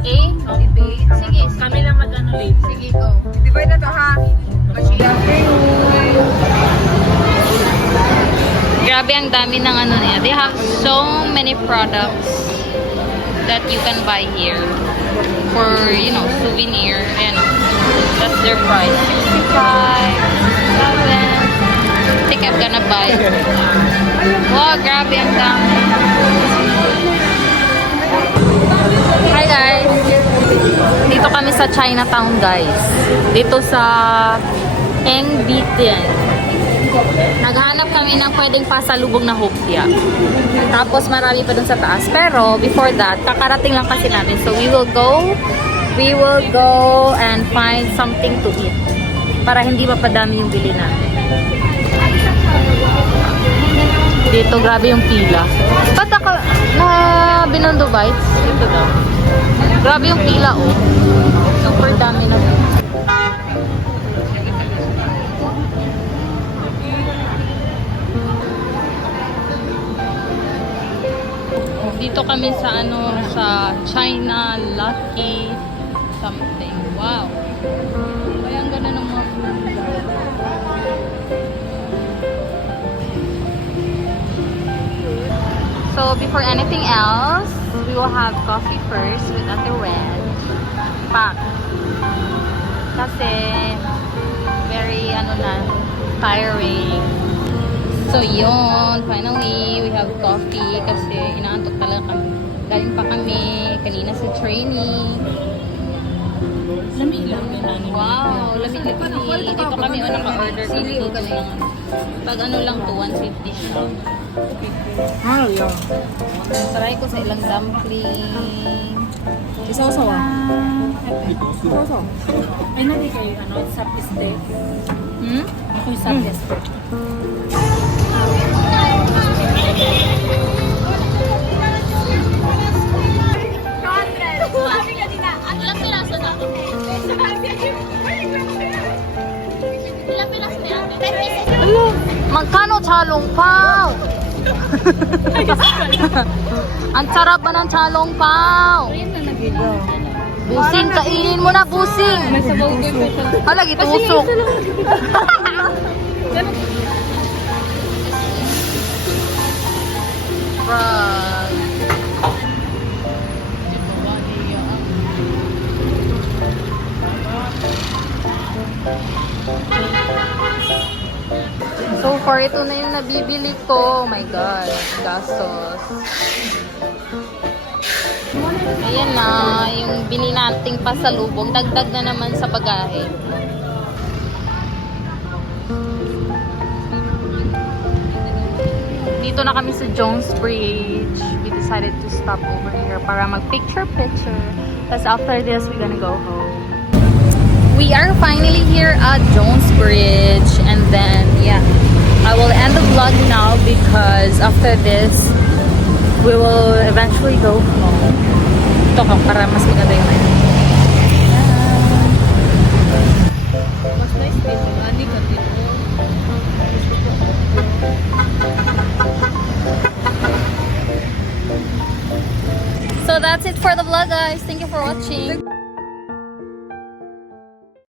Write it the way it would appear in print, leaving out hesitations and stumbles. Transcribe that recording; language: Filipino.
A? Sige, Kami lang mag-ano later. sige, go. Divide na to ha. Grabe ang dami ng ano niya. They have so many products that you can buy here for, you know, souvenir. Ayan, that's their price. 65, 7. I think I'm gonna buy. Wow, grabe ang dami. Hi guys! Dito kami sa Chinatown guys. Dito sa Engbitian. Naghanap kami ng pwedeng pasalubong na hopya. Tapos marami pa dun sa taas. Pero before that, kakarating lang kasi namin. So we will go and find something to eat. Para hindi mapadami yung bili namin. Dito grabe yung pila. Ba't ako na Binondo Bites? Ito daw. Grabe yung pila oh. Super dami na. Dito kami sa ano, sa China Lucky something. Wow. Kaya ang ganda ng mga food. So before anything else, we will have coffee first with Ate Red. Pack. Kasi very ano na, tiring. So yun, finally, we have coffee kasi inaantok talaga kami. Galing pa kami kanina sa training. Lamig lang yun. Wow, lamig na kami. Dito kami naka-order kami dito ng pag ano lang to, 150 siya. Ah, yeah. Try ko sa ilang dumpling. Isaw-saw ah. Isaw-saw. Ay, nadi kayo, ano, sapiste. Hmm? Ako yung sapiste. Ilang piraso na? Ilang piraso na ate? Ano? Magkano chalong pao? Ang sarap ba ng chalong pao? Busing, kainin mo na busing. May sabaw ko yung Hala, gitusok. Frog. So far, ito na yung nabibili ko. Oh my God. Gastos. Ayan na. Yung binili nating pasalubong. Dagdag na naman sa bagahe. Dito na kami sa Jones Bridge. We decided to stop over here para mag-picture-picture. Tapos after this, we're gonna go home. We are finally here at Jones Bridge, and then yeah, I will end the vlog now because after this we will eventually go home. Ito ka para mas maganda yung ano. mas nice dito. Ani ka dito. So that's it for the vlog guys. Thank you for watching.